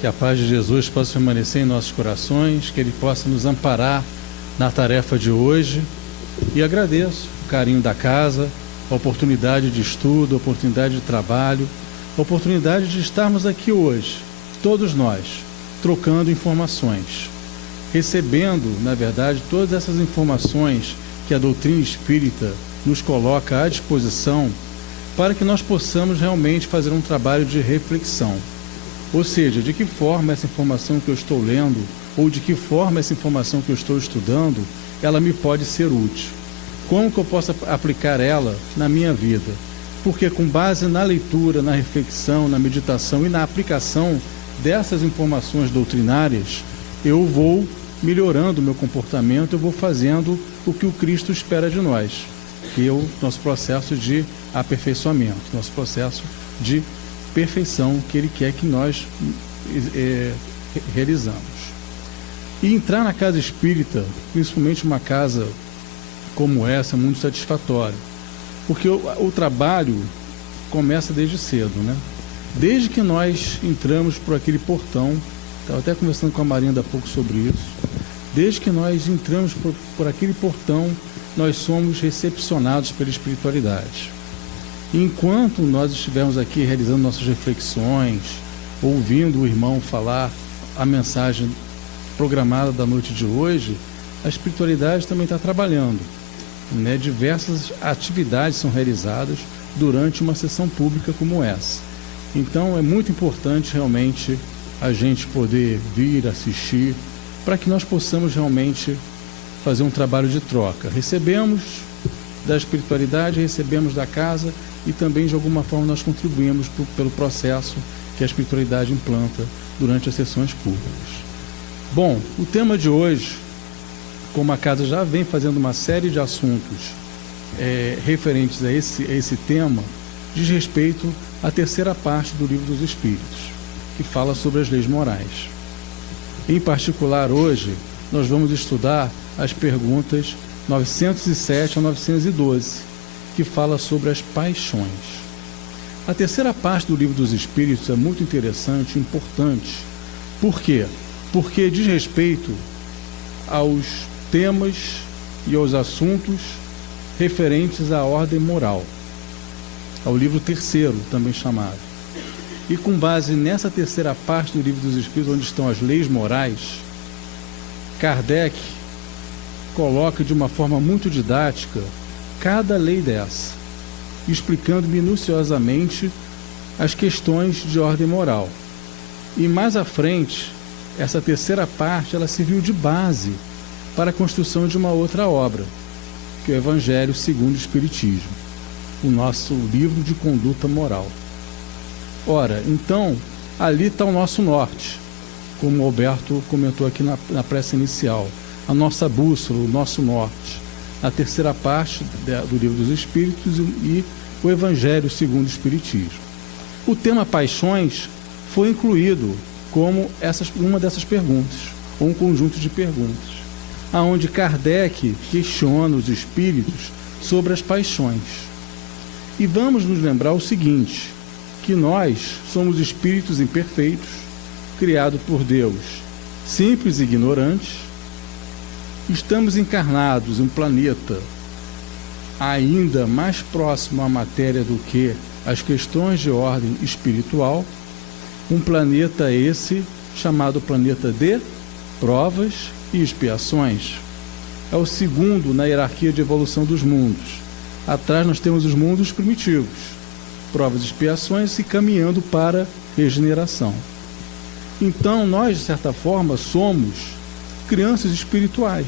Que a paz de Jesus possa permanecer em nossos corações, que Ele possa nos amparar na tarefa de hoje. E agradeço o carinho da casa, a oportunidade de estudo, a oportunidade de trabalho, a oportunidade de estarmos aqui hoje, todos nós, trocando informações, recebendo, na verdade, todas essas informações que a doutrina espírita nos coloca à disposição para que nós possamos realmente fazer um trabalho de reflexão. Ou seja, de que forma essa informação que eu estou lendo, ou de que forma essa informação que eu estou estudando, ela me pode ser útil. Como que eu posso aplicar ela na minha vida? Porque com base na leitura, na reflexão, na meditação e na aplicação dessas informações doutrinárias, eu vou melhorando o meu comportamento, eu vou fazendo o que o Cristo espera de nós, que é o nosso processo de aperfeiçoamento, nosso processo de perfeição que Ele quer que nós realizamos. E entrar na casa espírita, principalmente uma casa como essa, é muito satisfatório, porque o trabalho começa desde cedo, né? Desde que nós entramos por aquele portão, estava até conversando com a Marinda há pouco sobre isso, desde que nós entramos por aquele portão, nós somos recepcionados pela espiritualidade. Enquanto nós estivermos aqui realizando nossas reflexões, ouvindo o irmão falar a mensagem programada da noite de hoje, a espiritualidade também está trabalhando, né? Diversas atividades são realizadas durante uma sessão pública como essa. Então é muito importante realmente a gente poder vir, assistir, para que nós possamos realmente fazer um trabalho de troca. Recebemos da espiritualidade, recebemos da casa e também de alguma forma nós contribuímos pelo processo que a espiritualidade implanta durante as sessões públicas. Bom, o tema de hoje, como a casa já vem fazendo uma série de assuntos referentes a esse tema, diz respeito à terceira parte do Livro dos Espíritos, que fala sobre as leis morais. Em particular, hoje, nós vamos estudar as perguntas 907 a 912, que fala sobre as paixões. A terceira parte do Livro dos Espíritos é muito interessante e importante. Por quê? Porque diz respeito aos temas e aos assuntos referentes à ordem moral, ao livro terceiro, também chamado. E com base nessa terceira parte do Livro dos Espíritos, onde estão as leis morais, Kardec coloca de uma forma muito didática cada lei dessa, explicando minuciosamente as questões de ordem moral. E mais à frente, essa terceira parte, ela serviu de base para a construção de uma outra obra, que é o Evangelho segundo o Espiritismo, o nosso livro de conduta moral. Ora, então, ali está o nosso norte, como o Alberto comentou aqui na prece inicial, a nossa bússola, o nosso norte, a terceira parte do Livro dos Espíritos e o Evangelho segundo o Espiritismo. O tema paixões foi incluído como uma dessas perguntas, ou um conjunto de perguntas, aonde Kardec questiona os espíritos sobre as paixões. E vamos nos lembrar o seguinte, que nós somos espíritos imperfeitos, criados por Deus, simples e ignorantes. Estamos encarnados em um planeta ainda mais próximo à matéria do que as questões de ordem espiritual, um planeta esse chamado planeta de provas e expiações. É o segundo na hierarquia de evolução dos mundos. Atrás nós temos os mundos primitivos, provas e expiações, e caminhando para regeneração. Então nós, de certa forma, somos crianças espirituais.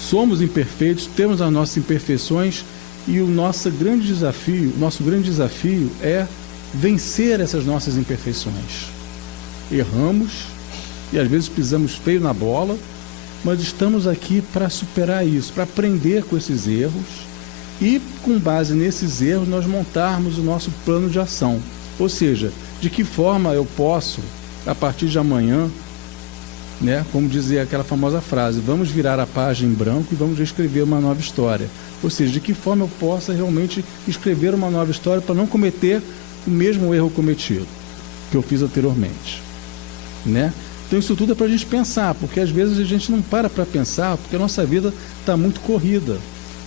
Somos imperfeitos, temos as nossas imperfeições e o nosso grande desafio é vencer essas nossas imperfeições. Erramos e às vezes pisamos feio na bola, mas estamos aqui para superar isso, para aprender com esses erros e, com base nesses erros, nós montarmos o nosso plano de ação. Ou seja, de que forma eu posso, a partir de amanhã, né, como dizia aquela famosa frase, vamos virar a página em branco e vamos escrever uma nova história. Ou seja, de que forma eu possa realmente escrever uma nova história para não cometer o mesmo erro cometido. que eu fiz anteriormente, né? Então isso tudo é para a gente pensar, porque às vezes a gente não para pensar, porque a nossa vida está muito corrida.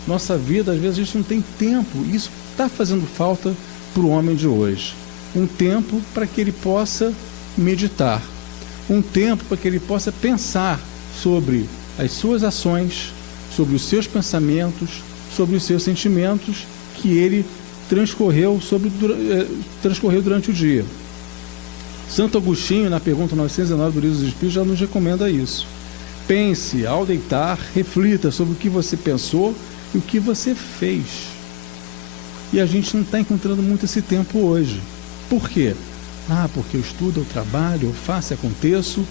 Nossa vida, às vezes, a gente não tem tempo. Isso está fazendo falta para o homem de hoje. Um tempo para que ele possa meditar. Um tempo para que ele possa pensar sobre as suas ações, sobre os seus pensamentos, sobre os seus sentimentos que ele transcorreu durante o dia. Santo Agostinho, na pergunta 919 do Livro dos Espíritos, já nos recomenda isso. Pense, ao deitar, reflita sobre o que você pensou e o que você fez. E a gente não está encontrando muito esse tempo hoje. Por quê? Porque eu estudo, eu trabalho, eu faço e aconteço.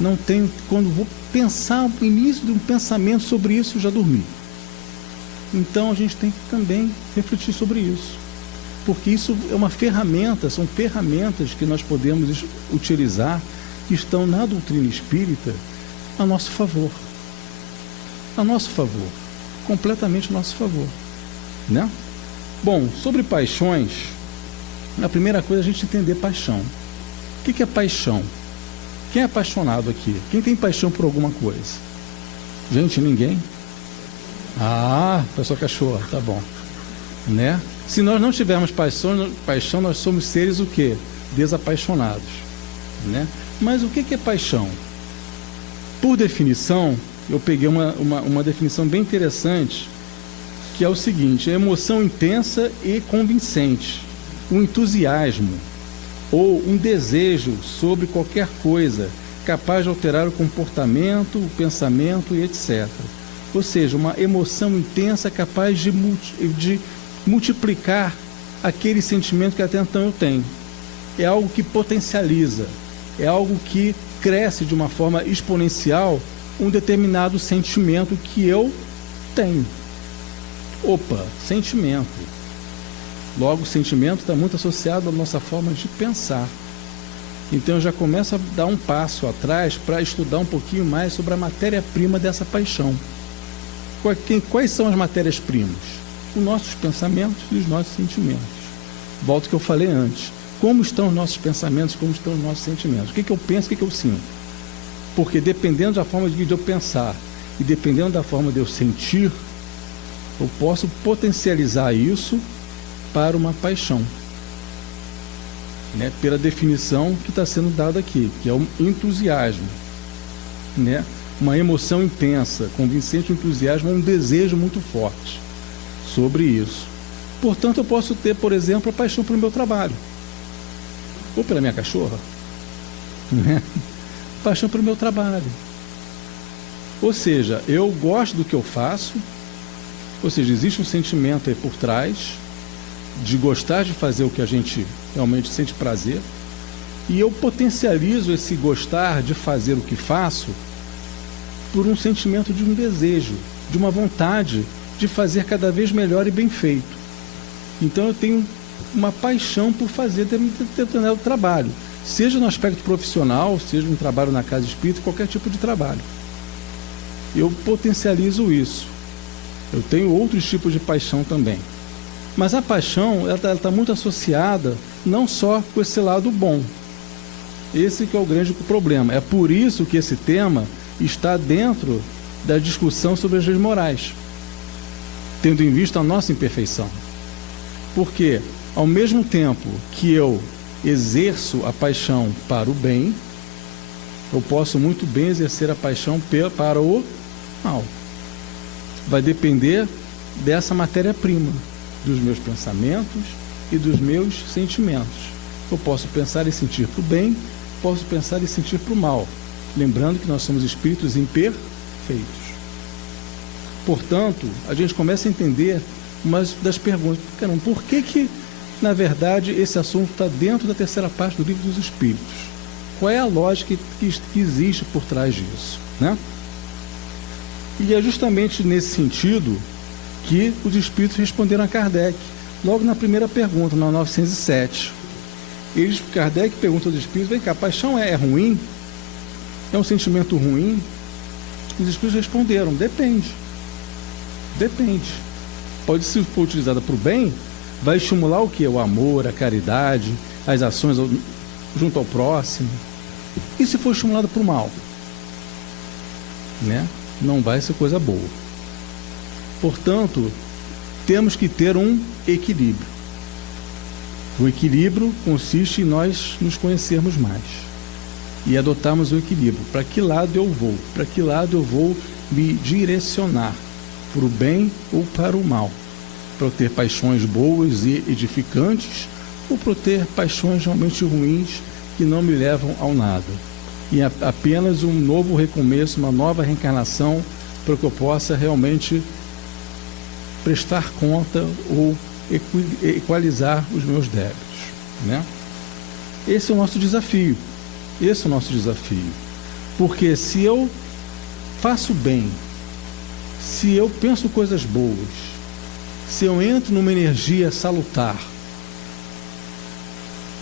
Não tenho, quando vou pensar no início de um pensamento sobre isso, eu já dormi. Então a gente tem que também refletir sobre isso. Porque isso é uma ferramenta, são ferramentas que nós podemos utilizar, que estão na doutrina espírita a nosso favor. A nosso favor. Completamente a nosso favor, né? Bom, sobre paixões, a primeira coisa é a gente entender paixão. O que é paixão? Quem é apaixonado aqui? Quem tem paixão por alguma coisa? Gente, ninguém? Pessoa cachorra, tá bom, né? Se nós não tivermos paixão, nós somos seres o quê? Desapaixonados, né? Mas o que é paixão? Por definição, eu peguei uma definição bem interessante, que é o seguinte: é emoção intensa e convincente, um entusiasmo ou um desejo sobre qualquer coisa, capaz de alterar o comportamento, o pensamento e etc. Ou seja, uma emoção intensa capaz de multiplicar aquele sentimento que até então eu tenho. É algo que potencializa, é algo que cresce de uma forma exponencial um determinado sentimento que eu tenho. Sentimento. Logo, o sentimento está muito associado à nossa forma de pensar. Então eu já começo a dar um passo atrás para estudar um pouquinho mais sobre a matéria-prima dessa paixão. Quais são as matérias-primas? Os nossos pensamentos e os nossos sentimentos. Volto ao que eu falei antes. Como estão os nossos pensamentos, como estão os nossos sentimentos? O que eu penso, o que eu sinto? Porque dependendo da forma de eu pensar e dependendo da forma de eu sentir, eu posso potencializar isso para uma paixão, né? Pela definição que está sendo dada aqui, que é o entusiasmo, né? Uma emoção intensa, convincente, um entusiasmo, um desejo muito forte sobre isso. Portanto, eu posso ter, por exemplo, a paixão pelo meu trabalho, ou pela minha cachorra, né? Paixão pelo meu trabalho. Ou seja, eu gosto do que eu faço, ou seja, existe um sentimento aí por trás de gostar de fazer o que a gente realmente sente prazer, e eu potencializo esse gostar de fazer o que faço por um sentimento de um desejo, de uma vontade de fazer cada vez melhor e bem feito. Então eu tenho uma paixão por fazer determinado trabalho, seja no aspecto profissional, seja um trabalho na casa espírita, qualquer tipo de trabalho. Eu potencializo isso. Eu tenho outros tipos de paixão também. Mas a paixão, ela está muito associada não só com esse lado bom. Esse que é o grande problema. É por isso que esse tema está dentro da discussão sobre as leis morais, tendo em vista a nossa imperfeição. Porque, ao mesmo tempo que eu exerço a paixão para o bem, eu posso muito bem exercer a paixão para o mal. Vai depender dessa matéria-prima, dos meus pensamentos e dos meus sentimentos. Eu posso pensar e sentir para o bem, posso pensar e sentir para o mal. Lembrando que nós somos espíritos imperfeitos. Portanto, a gente começa a entender uma das perguntas. Caramba, por que, na verdade, esse assunto está dentro da terceira parte do Livro dos Espíritos? Qual é a lógica que existe por trás disso, né? E é justamente nesse sentido que os espíritos responderam a Kardec, logo na primeira pergunta, na 907. Kardec pergunta aos espíritos: vem cá, paixão é ruim? É um sentimento ruim? Os espíritos responderam: depende. Depende. Pode, se for utilizada para o bem, vai estimular o quê? O amor, a caridade, as ações junto ao próximo. E se for estimulado para o mal, né? Não vai ser coisa boa. Portanto, temos que ter um equilíbrio. O equilíbrio consiste em nós nos conhecermos mais e adotarmos o equilíbrio. Para que lado eu vou? Para que lado eu vou me direcionar? Para o bem ou para o mal? Para eu ter paixões boas e edificantes ou para eu ter paixões realmente ruins que não me levam ao nada? E apenas um novo recomeço, uma nova reencarnação para que eu possa realmente prestar conta ou equalizar os meus débitos, né? Esse é o nosso desafio. Esse é o nosso desafio. Porque se eu faço bem, se eu penso coisas boas, se eu entro numa energia salutar,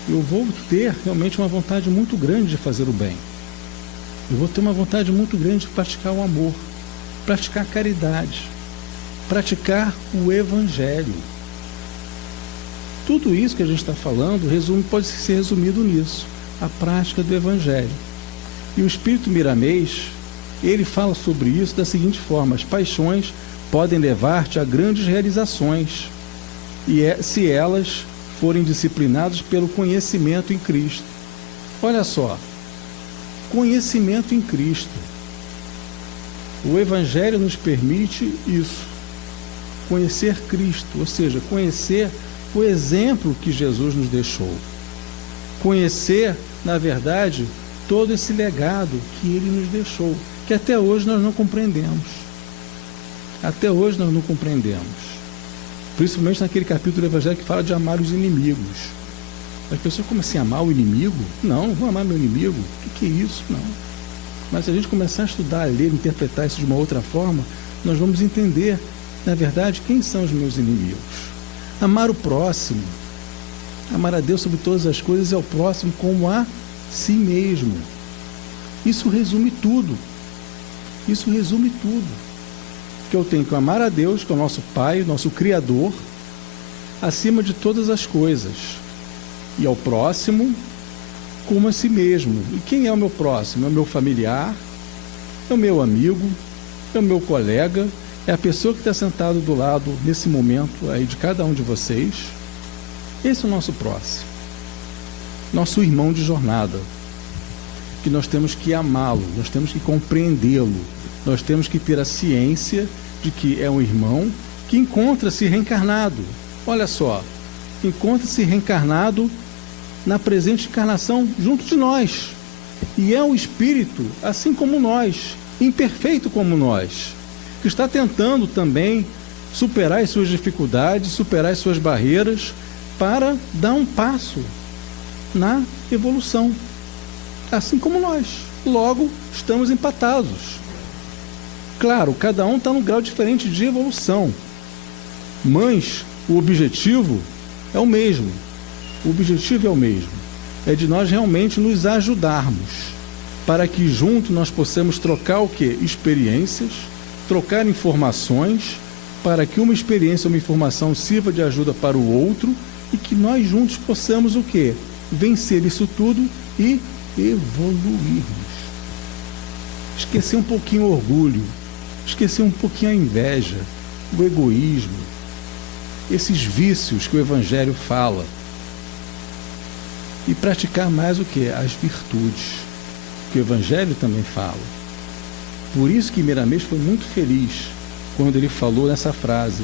eu vou ter realmente uma vontade muito grande de fazer o bem. Eu vou ter uma vontade muito grande de praticar o amor, praticar a caridade, praticar o Evangelho. Tudo isso que a gente está falando pode ser resumido nisso, a prática do Evangelho. E o Espírito Miramês, ele fala sobre isso da seguinte forma: as paixões podem levar-te a grandes realizações, se elas forem disciplinadas pelo conhecimento em Cristo. Olha só, conhecimento em Cristo. O Evangelho nos permite isso, conhecer Cristo, ou seja, conhecer o exemplo que Jesus nos deixou. Conhecer, na verdade, todo esse legado que Ele nos deixou, que até hoje nós não compreendemos. Até hoje nós não compreendemos. Principalmente naquele capítulo do Evangelho que fala de amar os inimigos. As pessoas, como assim, amar o inimigo? Não vou amar meu inimigo. O que é isso? Não. Mas se a gente começar a estudar, a ler, interpretar isso de uma outra forma, nós vamos entender, na verdade, quem são os meus inimigos. Amar o próximo, amar a Deus sobre todas as coisas e ao próximo como a si mesmo. Isso resume tudo. Isso resume tudo. Que eu tenho que amar a Deus, que é o nosso Pai, o nosso Criador, acima de todas as coisas. E ao próximo como a si mesmo. E quem é o meu próximo? É o meu familiar, é o meu amigo, é o meu colega, é a pessoa que está sentado do lado nesse momento aí de cada um de vocês. Esse é o nosso próximo, nosso irmão de jornada, que nós temos que amá-lo, nós temos que compreendê-lo, nós temos que ter a ciência de que é um irmão que encontra-se reencarnado. Olha só, encontra-se reencarnado na presente encarnação junto de nós. E é um espírito, assim como nós, imperfeito como nós, que está tentando também superar as suas dificuldades, superar as suas barreiras, para dar um passo na evolução, assim como nós. Logo, estamos empatados. Claro, cada um está num grau diferente de evolução, mas o objetivo é o mesmo. O objetivo é o mesmo. É de nós realmente nos ajudarmos, para que juntos nós possamos trocar o quê? Experiências, trocar informações, para que uma experiência ou uma informação sirva de ajuda para o outro e que nós juntos possamos o quê? Vencer isso tudo e evoluirmos. Esquecer um pouquinho o orgulho, esquecer um pouquinho a inveja, o egoísmo, esses vícios que o Evangelho fala, e praticar mais o que? As virtudes, que o Evangelho também fala. Por isso que Miramês foi muito feliz quando ele falou nessa frase,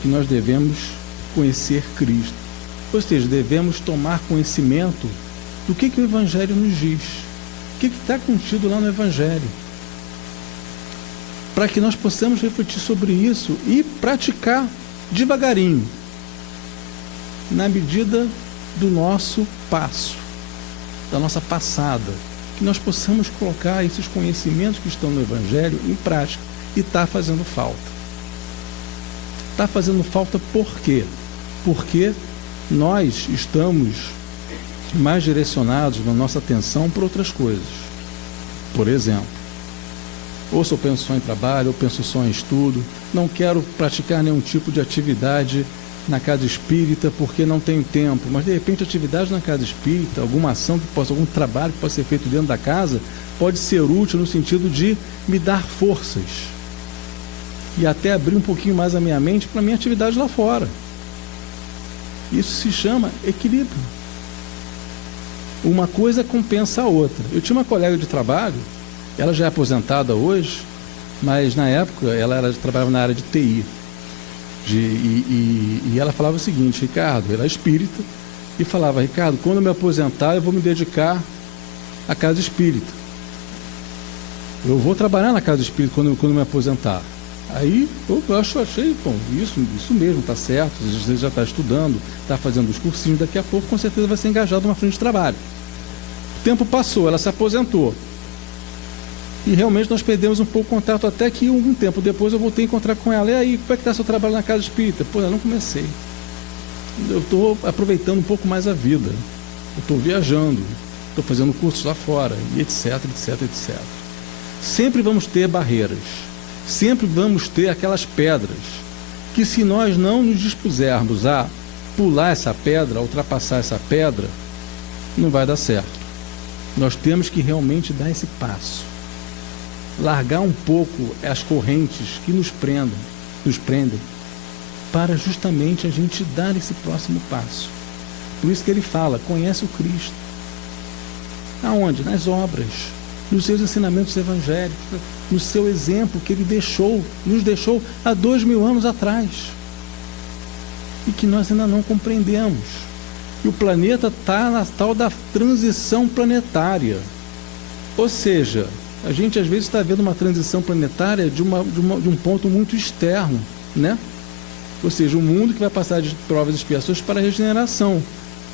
que nós devemos conhecer Cristo. Ou seja, devemos tomar conhecimento do que o Evangelho nos diz, o que está contido lá no Evangelho, para que nós possamos refletir sobre isso e praticar devagarinho, na medida do nosso passo, da nossa passada, que nós possamos colocar esses conhecimentos que estão no Evangelho em prática. E está fazendo falta. Está fazendo falta por quê? Porque nós estamos mais direcionados na nossa atenção por outras coisas. Por exemplo, ou se eu penso só em trabalho, ou penso só em estudo, não quero praticar nenhum tipo de atividade na casa espírita porque não tenho tempo, mas de repente atividade na casa espírita, alguma ação que possa, algum trabalho que possa ser feito dentro da casa, pode ser útil no sentido de me dar forças e até abrir um pouquinho mais a minha mente para a minha atividade lá fora. Isso se chama equilíbrio. Uma coisa compensa a outra. Eu tinha uma colega de trabalho, ela já é aposentada hoje, mas na época ela trabalhava na área de TI. E ela falava o seguinte: Ricardo, ela é espírita, e falava: Ricardo, quando eu me aposentar, eu vou me dedicar à casa espírita. Eu vou trabalhar na casa espírita quando eu me aposentar. Aí eu achei, bom, isso mesmo, está certo, você já está estudando, está fazendo os cursinhos, daqui a pouco com certeza vai ser engajado numa frente de trabalho. O tempo passou, ela se aposentou. E realmente nós perdemos um pouco o contato, até que um tempo depois eu voltei a encontrar com ela. E aí, como é que está seu trabalho na casa espírita? Pô, eu não comecei. Eu estou aproveitando um pouco mais a vida. Eu estou viajando, estou fazendo cursos lá fora, e etc, etc, etc. Sempre vamos ter barreiras. Sempre vamos ter aquelas pedras que, se nós não nos dispusermos a pular essa pedra, a ultrapassar essa pedra, não vai dar certo. Nós temos que realmente dar esse passo. Largar um pouco as correntes que nos prendem, para justamente a gente dar esse próximo passo. Por isso que ele fala: conhece o Cristo. Aonde? Nas obras, nos seus ensinamentos evangélicos, no seu exemplo que ele nos deixou há 2000 anos atrás, e que nós ainda não compreendemos. E o planeta está na tal da transição planetária. Ou seja, a gente às vezes está vendo uma transição planetária de um ponto muito externo, né? Ou seja, um mundo que vai passar de provas e expiações para a regeneração.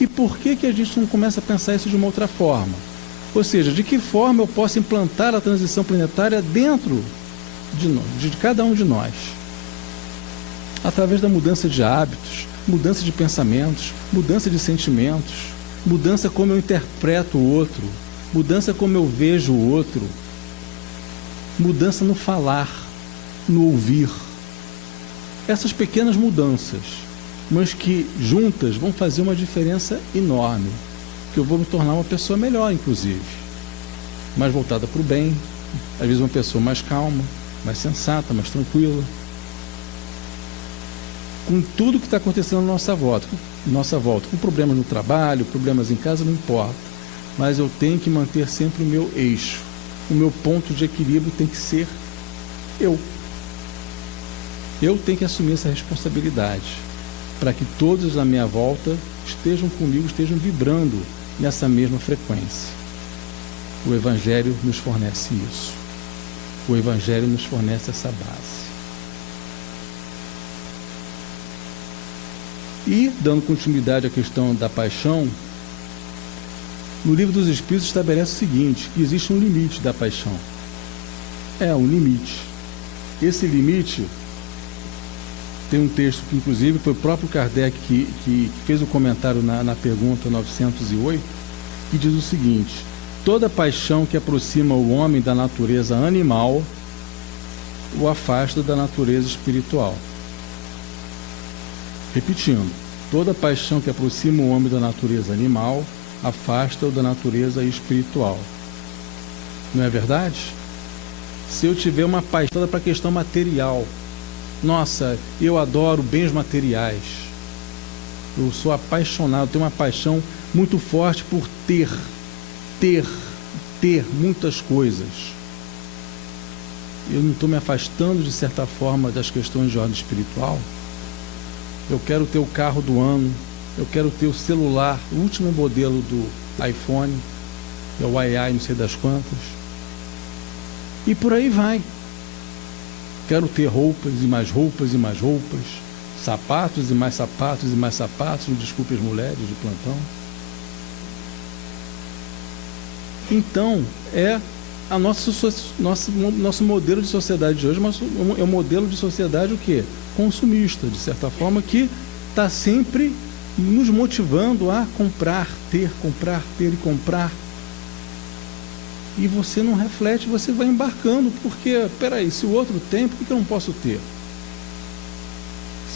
E por que a gente não começa a pensar isso de uma outra forma? Ou seja, de que forma eu posso implantar a transição planetária dentro de cada um de nós? Através da mudança de hábitos, mudança de pensamentos, mudança de sentimentos, mudança como eu interpreto o outro, mudança como eu vejo o outro, mudança no falar, no ouvir. Essas pequenas mudanças, mas que juntas vão fazer uma diferença enorme, que eu vou me tornar uma pessoa melhor, inclusive, mais voltada para o bem, às vezes uma pessoa mais calma, mais sensata, mais tranquila, com tudo que está acontecendo à nossa volta, com problemas no trabalho, problemas em casa, não importa, mas eu tenho que manter sempre o meu eixo, o meu ponto de equilíbrio tem que ser eu. Eu tenho que assumir essa responsabilidade, para que todos à minha volta estejam comigo, estejam vibrando nessa mesma frequência. O Evangelho nos fornece isso. O Evangelho nos fornece essa base. E, dando continuidade à questão da paixão, no Livro dos Espíritos estabelece o seguinte, que existe um limite da paixão. Um limite. Esse limite, tem um texto que, inclusive, foi o próprio Kardec que fez o comentário na pergunta 908, que diz o seguinte: toda paixão que aproxima o homem da natureza animal o afasta da natureza espiritual. Repetindo, toda paixão que aproxima o homem da natureza animal afasta-o da natureza espiritual. Não é verdade? Se eu tiver uma paixão para a questão material, nossa, eu adoro bens materiais, eu sou apaixonado, tenho uma paixão muito forte por ter muitas coisas. Eu não estou me afastando, de certa forma, das questões de ordem espiritual. Eu quero ter o carro do ano, eu quero ter o celular, o último modelo do iPhone, que é o AI, não sei das quantas. E por aí vai. Quero ter roupas e mais roupas e mais roupas, sapatos e mais sapatos e mais sapatos, desculpe as mulheres de plantão. Então, é a nosso modelo de sociedade de hoje, mas é um modelo de sociedade o quê? Consumista, de certa forma, que está sempre nos motivando a comprar, ter e comprar. E você não reflete, você vai embarcando, porque, peraí, se o outro tem, por que eu não posso ter?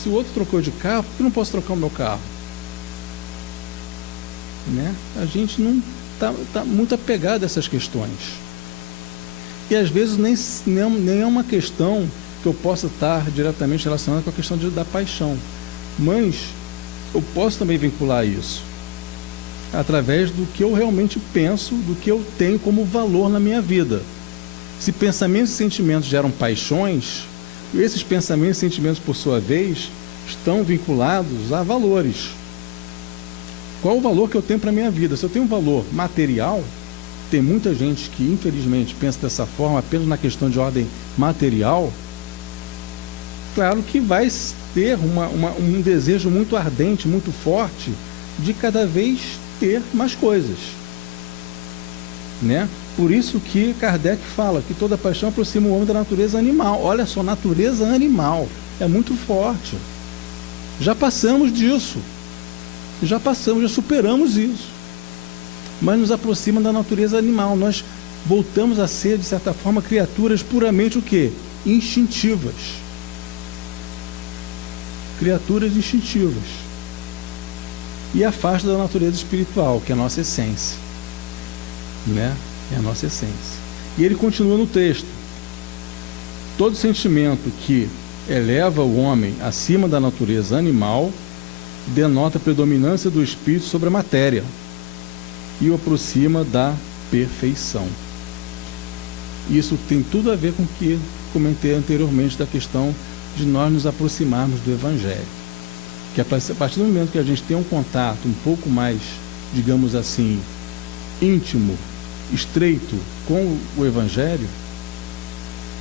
Se o outro trocou de carro, por que eu não posso trocar o meu carro? Né? A gente não está muito apegado a essas questões. E às vezes nem é uma questão que eu possa estar diretamente relacionada com a questão da paixão. Mas eu posso também vincular isso através do que eu realmente penso, do que eu tenho como valor na minha vida. Se pensamentos e sentimentos geram paixões, esses pensamentos e sentimentos, por sua vez, estão vinculados a valores. Qual o valor que eu tenho para a minha vida? Se eu tenho um valor material, tem muita gente que, infelizmente, pensa dessa forma, apenas na questão de ordem material, claro que vai ter um desejo muito ardente, muito forte, de cada vez ter mais coisas. Né? Por isso que Kardec fala que toda paixão aproxima o homem da natureza animal. Olha só, natureza animal. É muito forte. Já passamos disso. Já superamos isso. Mas nos aproxima da natureza animal. Nós voltamos a ser, de certa forma, criaturas puramente o quê? Instintivas. Criaturas instintivas. E afasta da natureza espiritual, que é a nossa essência. Né? É a nossa essência. E ele continua no texto. Todo sentimento que eleva o homem acima da natureza animal denota a predominância do espírito sobre a matéria e o aproxima da perfeição. Isso tem tudo a ver com o que comentei anteriormente da questão de nós nos aproximarmos do Evangelho. Que a partir do momento que a gente tem um contato um pouco mais, digamos assim, íntimo, estreito com o Evangelho,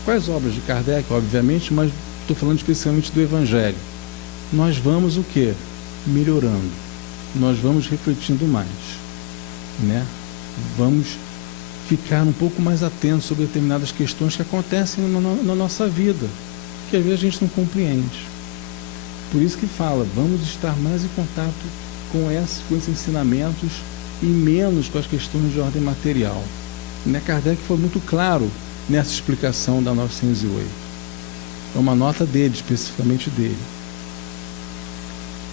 quais obras de Kardec, obviamente, mas estou falando especialmente do Evangelho, nós vamos o quê? Melhorando, nós vamos refletindo mais, né? Vamos ficar um pouco mais atentos sobre determinadas questões que acontecem na nossa vida, que às vezes a gente não compreende. Por isso que fala, vamos estar mais em contato com esses ensinamentos e menos com as questões de ordem material. Né? Kardec foi muito claro nessa explicação da 908. É uma nota dele, especificamente dele.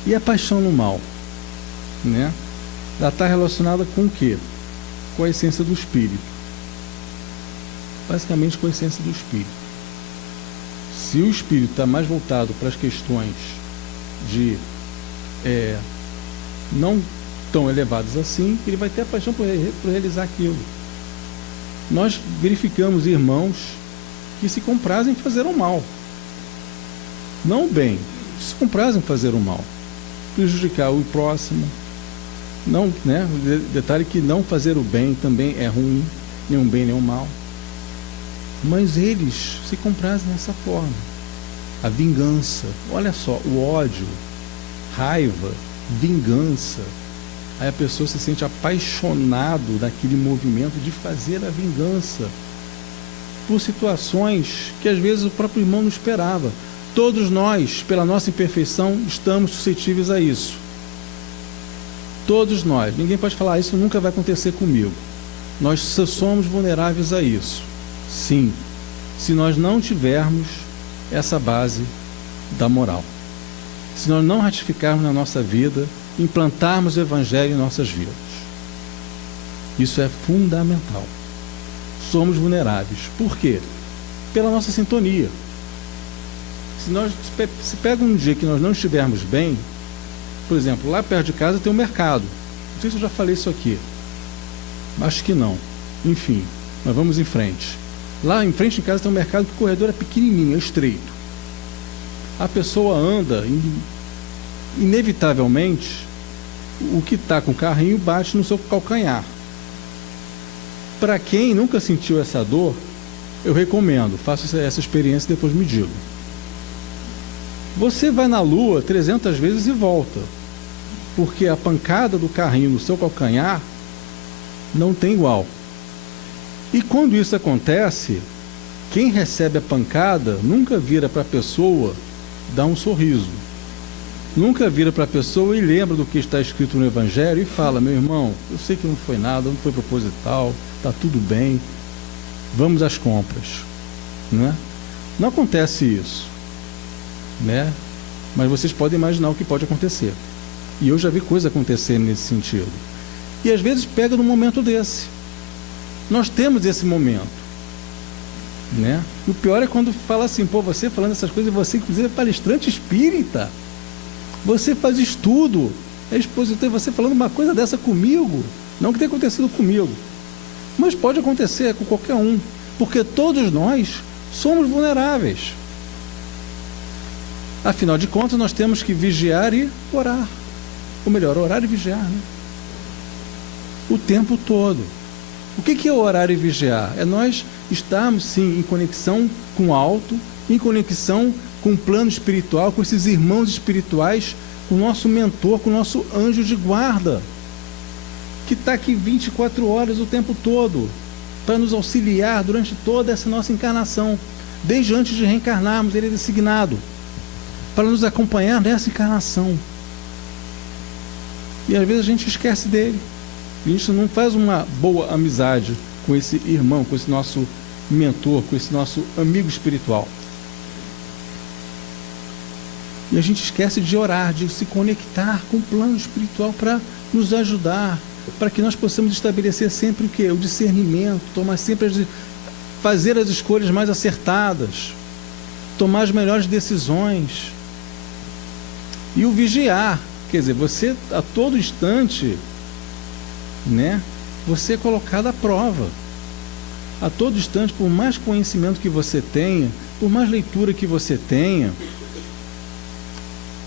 E a paixão no mal? Né? Ela está relacionada com o quê? Com a essência do espírito. Basicamente com a essência do espírito. Se o espírito está mais voltado para as questões de não tão elevadas assim, ele vai ter a paixão por realizar aquilo. Nós verificamos irmãos que se comprazem em fazer o mal. Não o bem, se comprazem em fazer o mal. Prejudicar o próximo. Não, né? Detalhe que não fazer o bem também é ruim, nem um bem nem um mal. Mas eles se comprazem dessa forma. A vingança, olha só, o ódio, raiva, vingança. Aí a pessoa se sente apaixonado daquele movimento de fazer a vingança por situações que às vezes o próprio irmão não esperava. Todos nós, pela nossa imperfeição, estamos suscetíveis a isso. Todos nós. Ninguém pode falar, isso nunca vai acontecer comigo. Nós somos vulneráveis a isso. Sim, se nós não tivermos essa base da moral. Se nós não ratificarmos na nossa vida, implantarmos o Evangelho em nossas vidas. Isso é fundamental. Somos vulneráveis. Por quê? Pela nossa sintonia. Se pega um dia que nós não estivermos bem, por exemplo, lá perto de casa tem um mercado. Não sei se eu já falei isso aqui. Acho que não. Enfim, mas vamos em frente. Lá em frente de casa tem um mercado que o corredor é pequenininho, é estreito. A pessoa anda, inevitavelmente, o que está com o carrinho bate no seu calcanhar. Para quem nunca sentiu essa dor, eu recomendo, faça essa experiência e depois me diga. Você vai na lua 300 vezes e volta, porque a pancada do carrinho no seu calcanhar não tem igual. E quando isso acontece, quem recebe a pancada nunca vira para a pessoa dar um sorriso. Nunca vira para a pessoa e lembra do que está escrito no Evangelho e fala, meu irmão, eu sei que não foi nada, não foi proposital, está tudo bem, vamos às compras. Né? Não acontece isso. Né? Mas vocês podem imaginar o que pode acontecer. E eu já vi coisa acontecer nesse sentido. E às vezes pega num momento desse. Nós temos esse momento, né? E o pior é quando fala assim, pô, você falando essas coisas, você inclusive é palestrante espírita, você faz estudo, é expositor, e você falando uma coisa dessa comigo, não que tenha acontecido comigo, mas pode acontecer com qualquer um, porque todos nós somos vulneráveis. Afinal de contas, nós temos que vigiar e orar, ou melhor, orar e vigiar, né? O tempo todo. O que é orar e vigiar? É nós estarmos, sim, em conexão com o alto, em conexão com o plano espiritual, com esses irmãos espirituais, com o nosso mentor, com o nosso anjo de guarda, que está aqui 24 horas o tempo todo, para nos auxiliar durante toda essa nossa encarnação. Desde antes de reencarnarmos, ele é designado para nos acompanhar nessa encarnação. E às vezes a gente esquece dele. A gente não faz uma boa amizade com esse irmão, com esse nosso mentor, com esse nosso amigo espiritual. E a gente esquece de orar, de se conectar com o plano espiritual para nos ajudar, para que nós possamos estabelecer sempre o quê? O discernimento, tomar sempre fazer as escolhas mais acertadas, tomar as melhores decisões. E o vigiar, quer dizer, você a todo instante, né, você é colocado à prova. A todo instante, por mais conhecimento que você tenha, por mais leitura que você tenha,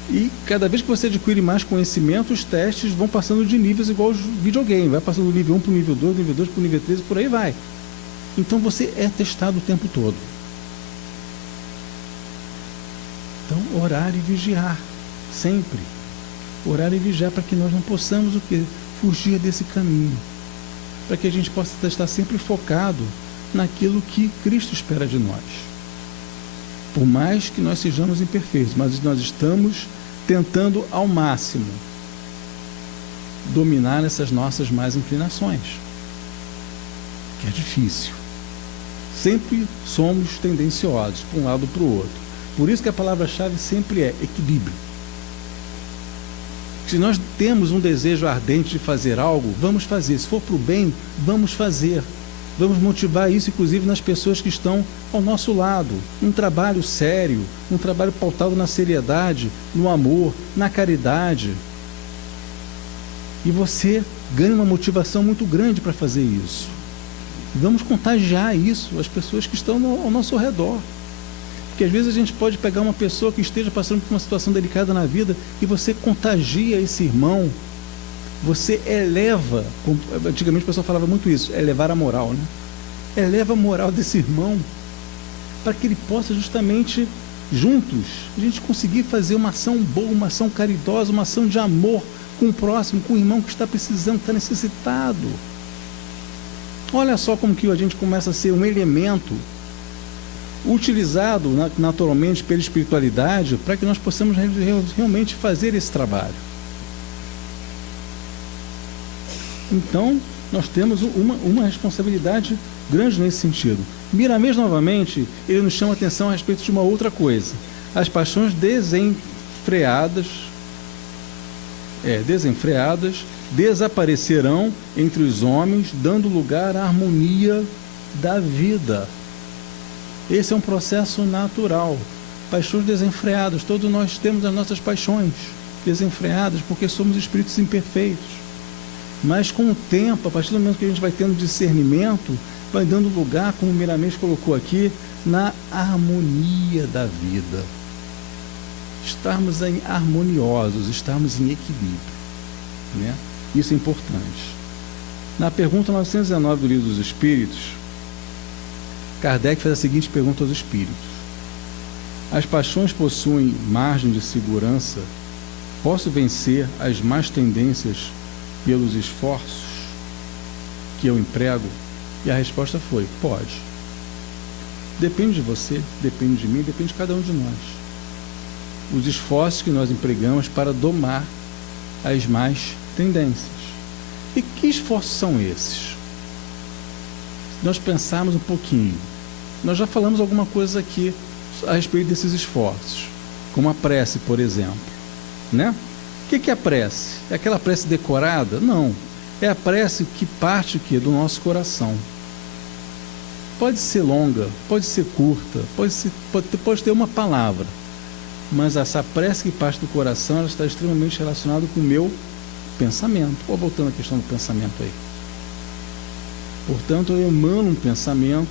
e cada vez que você adquire mais conhecimento, os testes vão passando de níveis igual os videogame, vai passando do nível 1 para o nível 2, nível 2 para o nível 3 e por aí vai. Então você é testado o tempo todo. Então, orar e vigiar, sempre. Orar e vigiar para que nós não possamos o quê? Fugir desse caminho, para que a gente possa estar sempre focado naquilo que Cristo espera de nós. Por mais que nós sejamos imperfeitos, mas nós estamos tentando ao máximo dominar essas nossas más inclinações, que é difícil. Sempre somos tendenciosos para um lado ou para o outro. Por isso que a palavra-chave sempre é equilíbrio. Se nós temos um desejo ardente de fazer algo, vamos fazer. Se for para o bem, vamos fazer. Vamos motivar isso, inclusive, nas pessoas que estão ao nosso lado. Um trabalho sério, um trabalho pautado na seriedade, no amor, na caridade. E você ganha uma motivação muito grande para fazer isso. Vamos contagiar isso às pessoas que estão ao nosso redor. Porque às vezes a gente pode pegar uma pessoa que esteja passando por uma situação delicada na vida e você contagia esse irmão, você eleva, antigamente o pessoal falava muito isso, elevar a moral, né? Eleva a moral desse irmão para que ele possa justamente, juntos, a gente conseguir fazer uma ação boa, uma ação caridosa, uma ação de amor com o próximo, com o irmão que está precisando, que está necessitado. Olha só como que a gente começa a ser um elemento utilizado naturalmente pela espiritualidade para que nós possamos realmente fazer esse trabalho. Então, nós temos uma responsabilidade grande nesse sentido. Miramês, novamente, ele nos chama a atenção a respeito de uma outra coisa. As paixões desenfreadas desaparecerão entre os homens, dando lugar à harmonia da vida. Esse é um processo natural. Paixões desenfreadas. Todos nós temos as nossas paixões desenfreadas porque somos espíritos imperfeitos. Mas com o tempo, a partir do momento que a gente vai tendo discernimento, vai dando lugar, como o Miramês colocou aqui, na harmonia da vida. Estarmos harmoniosos, estarmos em equilíbrio, né? Isso é importante. Na pergunta 919 do Livro dos Espíritos, Kardec faz a seguinte pergunta aos espíritos: as paixões possuem margem de segurança? Posso vencer as más tendências pelos esforços que eu emprego? E a resposta foi: pode. Depende de você, depende de mim, depende de cada um de nós. Os esforços que nós empregamos para domar as más tendências. E que esforços são esses? Se nós pensarmos um pouquinho, nós já falamos alguma coisa aqui a respeito desses esforços. como a prece, por exemplo, né? O que é a prece? É aquela prece decorada? Não. É a prece que parte do nosso coração. Pode ser longa, pode ser curta, pode ter uma palavra, mas essa prece que parte do coração, ela está extremamente relacionada com o meu pensamento. Ou voltando à questão do pensamento aí. Portanto, eu emano um pensamento,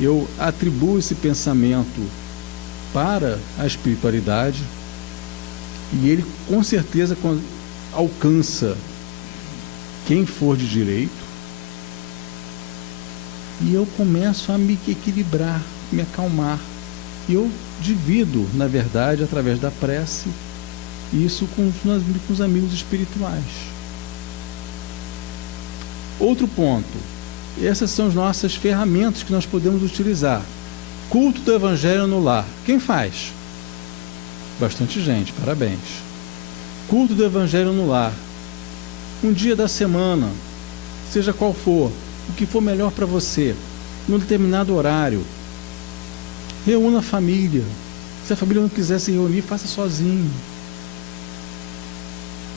eu atribuo esse pensamento para a espiritualidade, e ele com certeza alcança quem for de direito, e eu começo a me equilibrar, me acalmar, e eu divido, na verdade, através da prece, isso com os amigos espirituais. Outro ponto, essas são as nossas ferramentas que nós podemos utilizar. Culto do Evangelho no lar. Quem faz? Bastante gente, parabéns. Culto do Evangelho no lar. Um dia da semana, seja qual for, o que for melhor para você, num determinado horário. Reúna a família. Se a família não quiser se reunir, faça sozinho.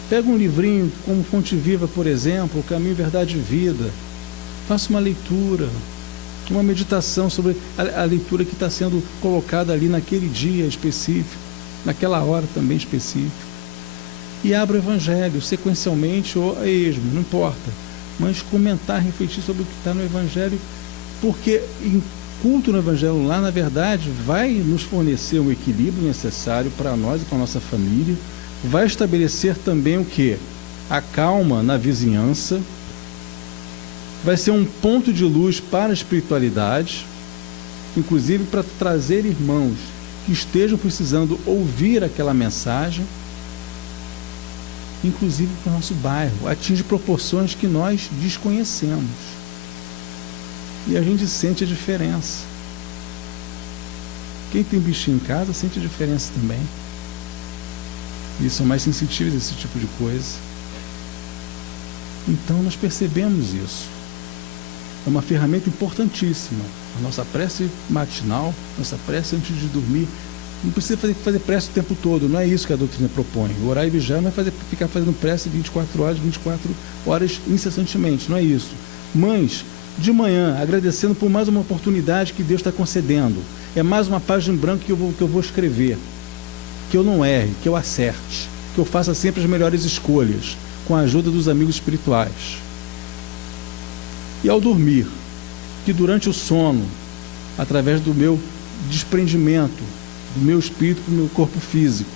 Pega um livrinho como Fonte Viva, por exemplo, O Caminho, Verdade e Vida. Faça uma leitura, uma meditação sobre a leitura que está sendo colocada ali naquele dia específico, naquela hora também específica. E abra o Evangelho, sequencialmente ou a esmo, não importa. Mas comentar, refletir sobre o que está no Evangelho, porque em culto no Evangelho lá, na verdade, vai nos fornecer um equilíbrio necessário para nós e para a nossa família, vai estabelecer também o quê? A calma na vizinhança, vai ser um ponto de luz para a espiritualidade, inclusive para trazer irmãos que estejam precisando ouvir aquela mensagem, inclusive para o nosso bairro, atinge proporções que nós desconhecemos. E a gente sente a diferença. Quem tem bichinho em casa sente a diferença também. E são mais sensitivos a esse tipo de coisa. Então nós percebemos isso. É uma ferramenta importantíssima. A nossa prece matinal, nossa prece antes de dormir. Não precisa fazer prece o tempo todo, não é isso que a doutrina propõe. O orar e vigiar não é ficar fazendo prece 24 horas incessantemente, não é isso. Mas, de manhã, agradecendo por mais uma oportunidade que Deus está concedendo. É mais uma página em branco que eu vou escrever. Que eu não erre, que eu acerte, que eu faça sempre as melhores escolhas, com a ajuda dos amigos espirituais. E ao dormir, que durante o sono, através do meu desprendimento, do meu espírito para o meu corpo físico,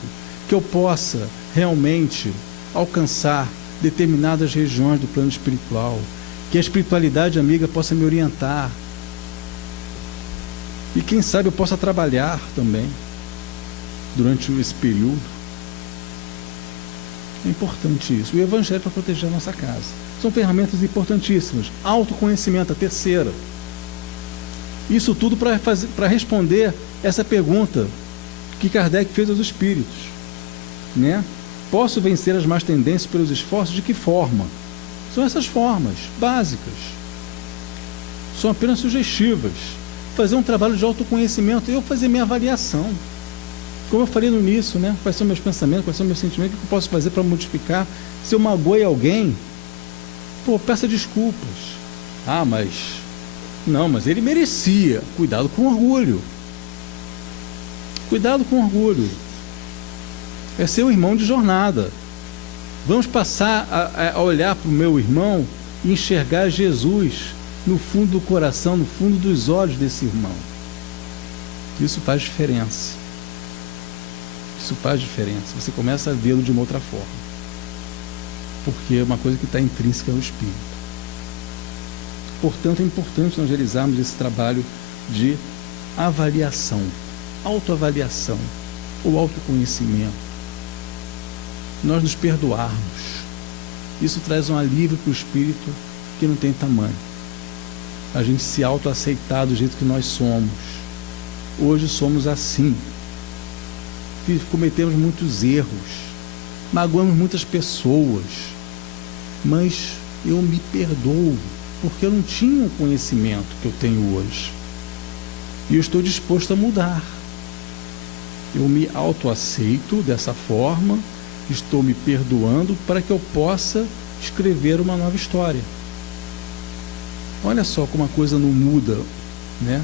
que eu possa realmente alcançar determinadas regiões do plano espiritual, que a espiritualidade amiga possa me orientar, e quem sabe eu possa trabalhar também durante esse período. É importante isso. O Evangelho para proteger a nossa casa. São ferramentas importantíssimas. Autoconhecimento, a terceira. Isso tudo para responder essa pergunta que Kardec fez aos espíritos, né? Posso vencer as más tendências pelos esforços? De que forma? São essas formas básicas. São apenas sugestivas. Fazer um trabalho de autoconhecimento, eu fazer minha avaliação. Como eu falei no início, né? Quais são meus pensamentos, quais são meus sentimentos, o que eu posso fazer para modificar? Se eu magoei alguém, peça desculpas. Mas ele merecia. Cuidado com orgulho. Cuidado com orgulho. É seu irmão de jornada. Vamos passar a olhar para o meu irmão e enxergar Jesus no fundo do coração, no fundo dos olhos desse irmão. Isso faz diferença. Isso faz diferença. Você começa a vê-lo de uma outra forma. Porque é uma coisa que está intrínseca ao espírito. Portanto, é importante nós realizarmos esse trabalho de avaliação, autoavaliação, ou autoconhecimento. Nós nos perdoarmos. Isso traz um alívio para o espírito que não tem tamanho. A gente se autoaceitar do jeito que nós somos. Hoje somos assim. Cometemos muitos erros, magoamos muitas pessoas, mas eu me perdoo, porque eu não tinha o conhecimento que eu tenho hoje. E eu estou disposto a mudar. Eu me autoaceito dessa forma, estou me perdoando para que eu possa escrever uma nova história. Olha só como a coisa não muda, né?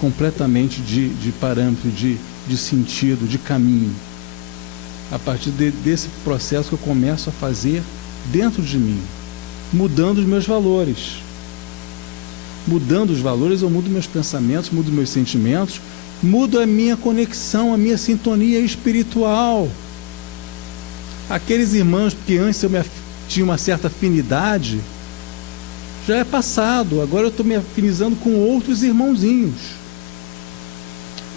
Completamente de parâmetro, de sentido, de caminho. A partir desse processo que eu começo a fazer dentro de mim, mudando os meus valores. Mudando os valores, eu mudo meus pensamentos, mudo meus sentimentos, mudo a minha conexão, a minha sintonia espiritual. Aqueles irmãos que antes eu tinha uma certa afinidade, já é passado. Agora eu estou me afinizando com outros irmãozinhos,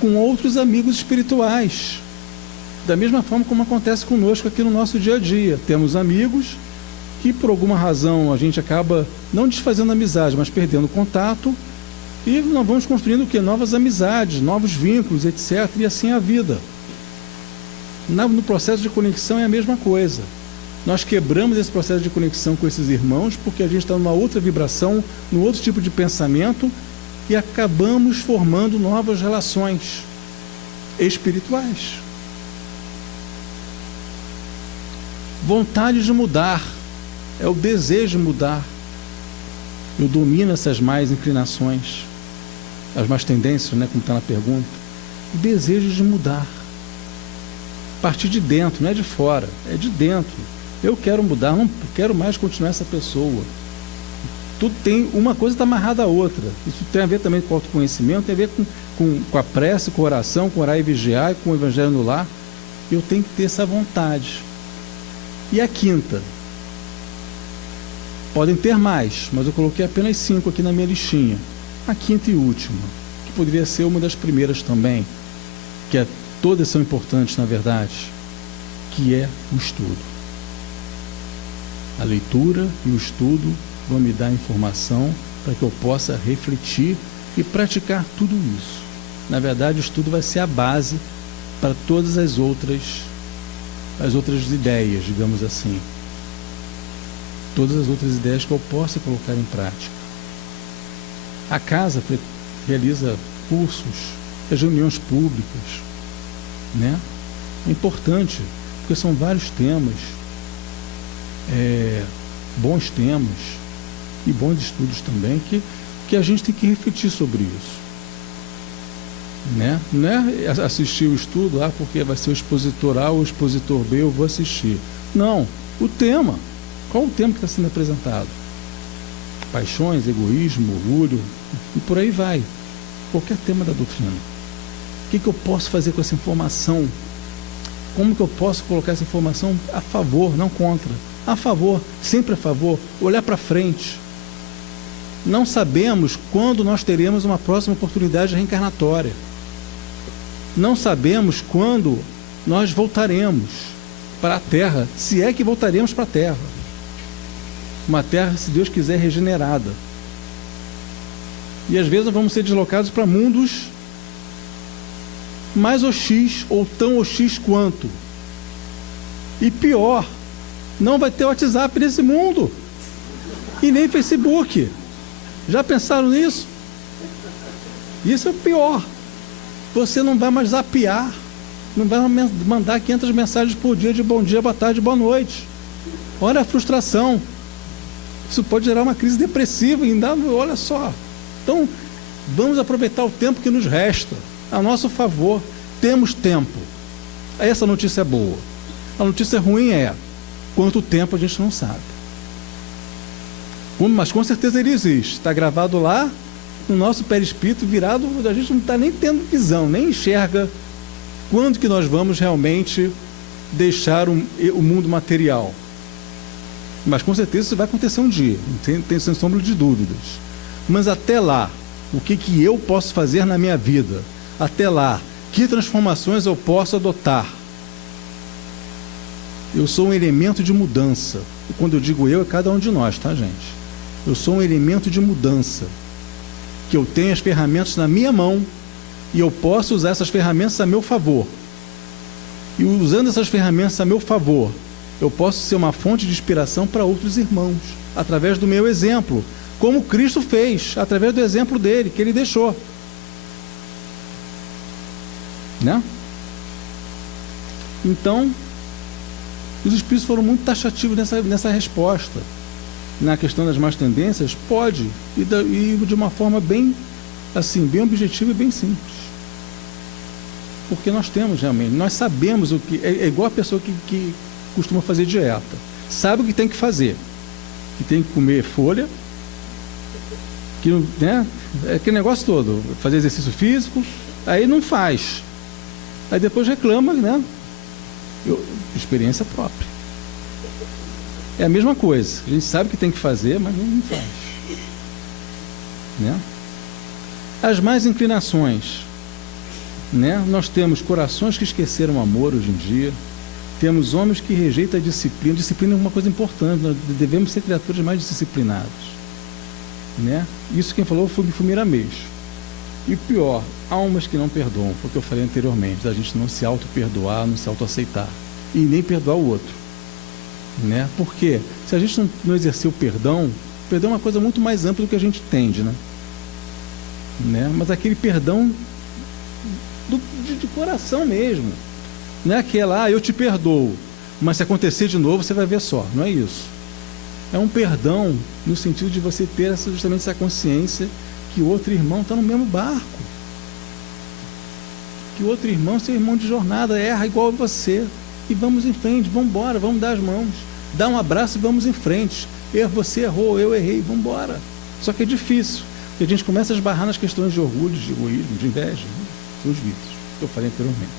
com outros amigos espirituais. Da mesma forma como acontece conosco aqui no nosso dia a dia. Temos amigos que por alguma razão a gente acaba não desfazendo amizade, mas perdendo contato, e nós vamos construindo o quê? Novas amizades, novos vínculos, etc. E assim é a vida. No processo de conexão é a mesma coisa. Nós quebramos esse processo de conexão com esses irmãos porque a gente está numa outra vibração, num outro tipo de pensamento, e acabamos formando novas relações espirituais. Vontade de mudar, é o desejo de mudar. Eu domino essas más inclinações, as más tendências, né, como está na pergunta. O desejo de mudar. A partir de dentro, não é de fora, é de dentro. Eu quero mudar, não quero mais continuar essa pessoa. Tudo tem, uma coisa está amarrada à outra. Isso tem a ver também com o autoconhecimento, tem a ver com a prece, com a oração, com orar e vigiar, com o evangelho no lar. Eu tenho que ter essa vontade. E a quinta? Podem ter mais, mas eu coloquei apenas 5 aqui na minha listinha. A quinta e última, que poderia ser uma das primeiras também, que todas são importantes na verdade, que é o estudo. A leitura e o estudo vão me dar informação para que eu possa refletir e praticar tudo isso. Na verdade, o estudo vai ser a base para todas as outras ideias, digamos assim. Todas as outras ideias que eu possa colocar em prática. A casa realiza cursos, reuniões públicas, né? É importante, porque são vários temas, bons temas e bons estudos também, que a gente tem que refletir sobre isso. Né? Não é assistir o estudo, porque vai ser o expositor A ou o expositor B, eu vou assistir. Não, o tema. Qual o tema que está sendo apresentado? Paixões, egoísmo, orgulho, e por aí vai. Qualquer tema da doutrina. O que eu posso fazer com essa informação? Como que eu posso colocar essa informação a favor, não contra? A favor, sempre a favor, olhar para frente. Não sabemos quando nós teremos uma próxima oportunidade reencarnatória. Não sabemos quando nós voltaremos para a Terra, se é que voltaremos para a Terra. Uma Terra, se Deus quiser, regenerada. E às vezes nós vamos ser deslocados para mundos mais hostis ou tão hostis quanto. E pior, não vai ter WhatsApp nesse mundo e nem Facebook. Já pensaram nisso? Isso é o pior. Você não vai mais zapear, não vai mandar 500 mensagens por dia de bom dia, boa tarde, boa noite. Olha a frustração. Isso pode gerar uma crise depressiva, ainda, olha só. Então, vamos aproveitar o tempo que nos resta a nosso favor. Temos tempo. Essa notícia é boa. A notícia ruim é quanto tempo a gente não sabe. Mas com certeza ele existe. Está gravado lá no nosso perispírito virado, a gente não está nem tendo visão, nem enxerga quando que nós vamos realmente deixar o mundo material. Mas com certeza isso vai acontecer um dia, tem sem sombra de dúvidas. Mas até lá, o que eu posso fazer na minha vida? Até lá, que transformações eu posso adotar? Eu sou um elemento de mudança. E quando eu digo eu, é cada um de nós, tá, gente? Eu sou um elemento de mudança. Que eu tenho as ferramentas na minha mão e eu posso usar essas ferramentas a meu favor. E usando essas ferramentas a meu favor, eu posso ser uma fonte de inspiração para outros irmãos, através do meu exemplo, como Cristo fez, através do exemplo dele, que ele deixou. Né? Então, os espíritos foram muito taxativos nessa resposta. Na questão das más tendências, pode, e de uma forma bem, assim, bem objetiva e bem simples. Porque nós temos realmente, nós sabemos o que. É igual a pessoa que costuma fazer dieta. Sabe o que tem que fazer. Que tem que comer folha, que, né, é aquele negócio todo, fazer exercício físico, aí não faz. Aí depois reclama, né? Experiência própria. É a mesma coisa. A gente sabe o que tem que fazer, mas não faz. Né? As más inclinações. Né? Nós temos corações que esqueceram o amor hoje em dia. Temos homens que rejeitam a disciplina. Disciplina é uma coisa importante. Nós devemos ser criaturas mais disciplinadas. Né? Isso quem falou foi Miramês. E pior, almas que não perdoam, porque eu falei anteriormente, da gente não se auto-perdoar, não se auto-aceitar. E nem perdoar o outro. Né? Porque se a gente não exercer o perdão é uma coisa muito mais ampla do que a gente entende, né? Mas aquele perdão de coração mesmo, não é aquela, eu te perdoo, mas se acontecer de novo você vai ver só, não é isso. É um perdão no sentido de você ter justamente essa consciência que o outro irmão está no mesmo barco, que o outro irmão, seu irmão de jornada, erra igual a você, e vamos em frente, vamos embora, vamos dar as mãos, dá um abraço e vamos em frente. Você errou, eu errei, vamos embora. Só que é difícil, porque a gente começa a esbarrar nas questões de orgulho, de egoísmo, de inveja, os vícios que eu falei anteriormente.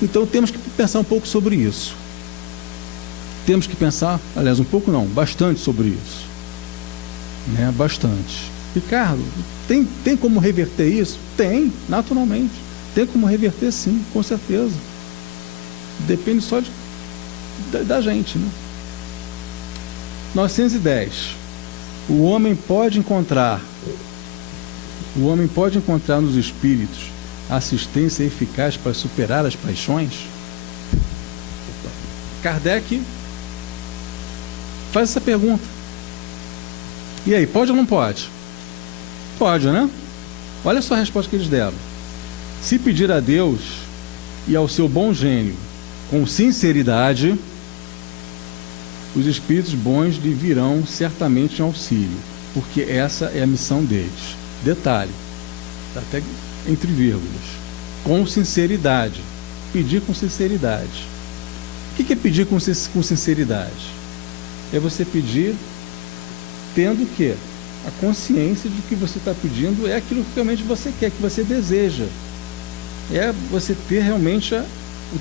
Então temos que pensar um pouco sobre isso. Temos que pensar, aliás, um pouco não, bastante sobre isso. Né? Bastante. Ricardo, tem como reverter isso? Tem, naturalmente. Tem como reverter sim, com certeza. Depende só da gente, né? 910. O homem pode encontrar nos espíritos assistência eficaz para superar as paixões? Kardec faz essa pergunta. E aí, pode ou não pode? Pode, né? Olha só a resposta que eles deram. Se pedir a Deus e ao seu bom gênio com sinceridade, os espíritos bons lhe virão certamente em auxílio, porque essa é a missão deles. Detalhe, está até entre vírgulas. Com sinceridade. Pedir com sinceridade. O que é pedir com sinceridade? É você pedir tendo o quê? A consciência de que você está pedindo é aquilo que realmente você quer, que você deseja. É você ter realmente o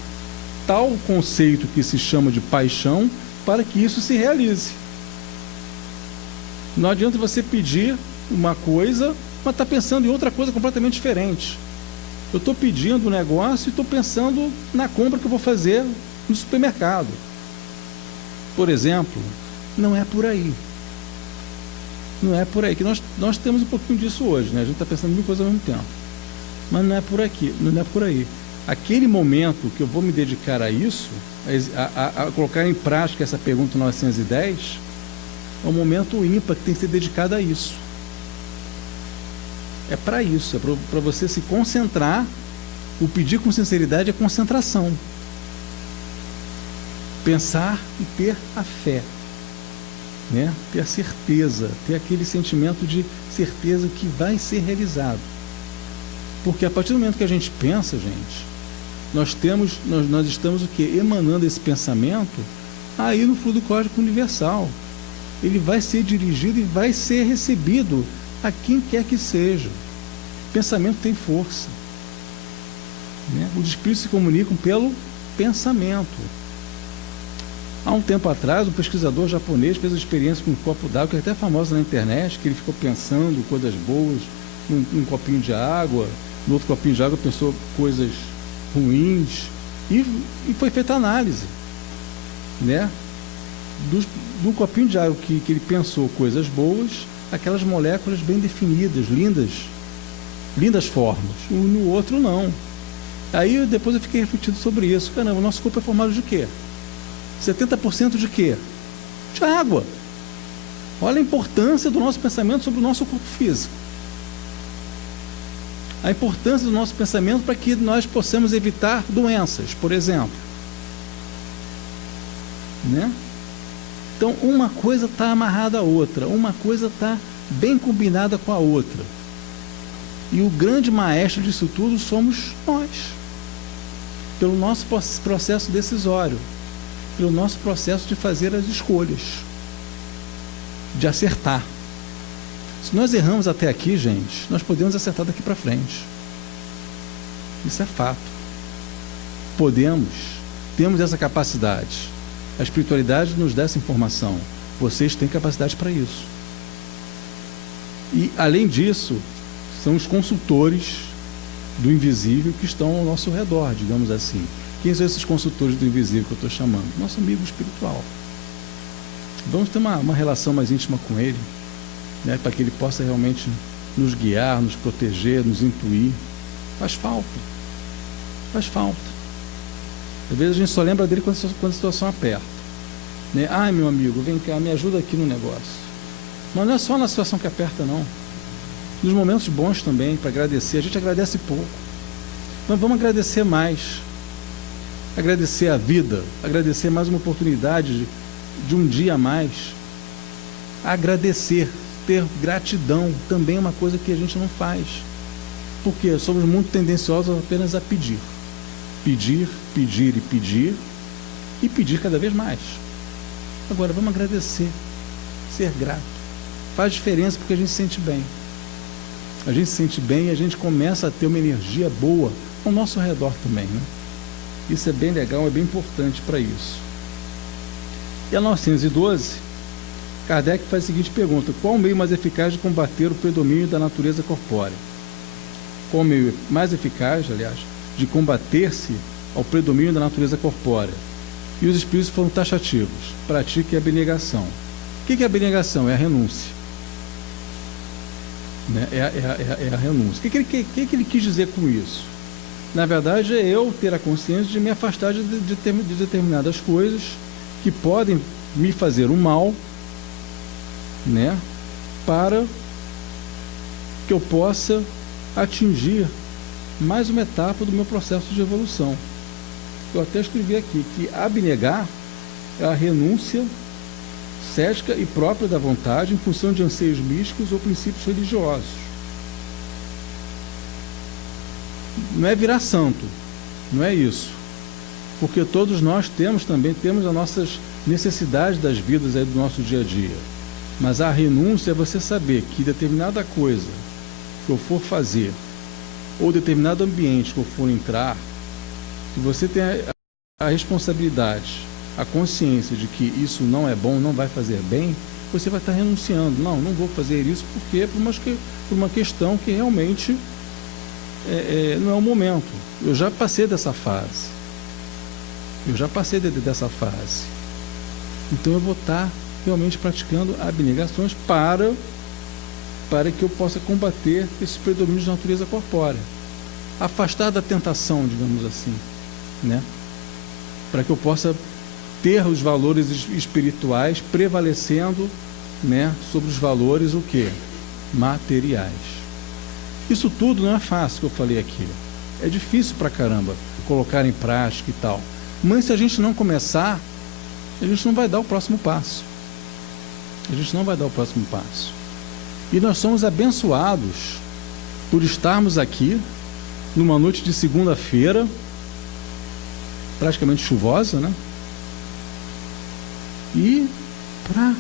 tal conceito que se chama de paixão para que isso se realize. Não adianta você pedir uma coisa, mas está pensando em outra coisa completamente diferente. Eu estou pedindo um negócio e estou pensando na compra que eu vou fazer no supermercado. Por exemplo, não é por aí. Não é por aí, que nós temos um pouquinho disso hoje, né? A gente está pensando em mil coisas ao mesmo tempo. Mas não é por aqui, não é por aí. Aquele momento que eu vou me dedicar a isso, a colocar em prática essa pergunta 910, é um momento ímpar que tem que ser dedicado a isso. É para isso, é para você se concentrar. O pedir com sinceridade é concentração. Pensar e ter a fé. Né? Ter a certeza, ter aquele sentimento de certeza que vai ser realizado. Porque a partir do momento que a gente pensa, gente, nós estamos o quê? Emanando esse pensamento aí no fluido cósmico universal. Ele vai ser dirigido e vai ser recebido a quem quer que seja. O pensamento tem força. Né? Os espíritos se comunicam pelo pensamento. Há um tempo atrás, um pesquisador japonês fez uma experiência com um copo d'água, que é até famosa na internet, que ele ficou pensando coisas boas num copinho de água, no outro copinho de água pensou coisas ruins, e foi feita análise, né? Do copinho de água que ele pensou coisas boas, aquelas moléculas bem definidas, lindas formas, no outro não. Aí depois eu fiquei refletindo sobre isso. Caramba, o nosso corpo é formado de quê? 70% de quê? De água. Olha a importância do nosso pensamento sobre o nosso corpo físico. A importância do nosso pensamento para que nós possamos evitar doenças, por exemplo. Né? Então, uma coisa está amarrada à outra, uma coisa está bem combinada com a outra. E o grande maestro disso tudo somos nós, pelo nosso processo decisório, pelo nosso processo de fazer as escolhas, de acertar. Se nós erramos até aqui, gente, nós podemos acertar daqui para frente. Isso é fato. Podemos, temos essa capacidade. A espiritualidade nos dá essa informação. Vocês têm capacidade para isso. E, além disso, são os consultores do invisível que estão ao nosso redor, digamos assim. Quem são esses consultores do invisível que eu estou chamando? Nosso amigo espiritual. Vamos ter uma relação mais íntima com ele, né, para que ele possa realmente nos guiar, nos proteger, nos intuir. Faz falta. Faz falta. Às vezes a gente só lembra dele quando a situação aperta. Né? Ai, meu amigo, vem cá, me ajuda aqui no negócio. Mas não é só na situação que aperta, não. Nos momentos bons também, para agradecer. A gente agradece pouco. Mas vamos agradecer mais. Agradecer a vida. Agradecer mais uma oportunidade de um dia a mais. Agradecer. Ter gratidão também é uma coisa que a gente não faz. Porque somos muito tendenciosos apenas a pedir. Pedir, pedir e pedir. E pedir cada vez mais. Agora, vamos agradecer. Ser grato. Faz diferença porque a gente se sente bem. A gente se sente bem e a gente começa a ter uma energia boa ao nosso redor também, né? Isso é bem legal, é bem importante para isso. E a 912, Kardec faz a seguinte pergunta: qual o meio mais eficaz de combater o predomínio da natureza corpórea? Qual o meio mais eficaz, aliás, de combater-se ao predomínio da natureza corpórea? E os espíritos foram taxativos: pratique a abnegação. O que é a abnegação? É a renúncia. Né? É a renúncia. O que ele quis dizer com isso? Na verdade, é eu ter a consciência de me afastar de determinadas coisas que podem me fazer um mal, né? Para que eu possa atingir mais uma etapa do meu processo de evolução. Eu até escrevi aqui que abnegar é a renúncia cética e própria da vontade em função de anseios místicos ou princípios religiosos. Não é virar santo, não é isso. Porque todos nós temos as nossas necessidades das vidas aí do nosso dia a dia. Mas a renúncia é você saber que determinada coisa que eu for fazer, ou determinado ambiente que eu for entrar, se você tem a responsabilidade, a consciência de que isso não é bom, não vai fazer bem, você vai estar renunciando. Não vou fazer isso porque por uma questão que realmente não é o momento. Eu já passei dessa fase. Então eu vou estar realmente praticando abnegações para que eu possa combater esses predomínios de natureza corpórea. Afastar da tentação, digamos assim, né? Para que eu possa ter os valores espirituais prevalecendo, né, sobre os valores o quê? Materiais. Isso tudo não é fácil que eu falei aqui. É difícil pra caramba colocar em prática e tal. Mas se a gente não começar, a gente não vai dar o próximo passo. E nós somos abençoados por estarmos aqui numa noite de segunda-feira, praticamente chuvosa, né? E para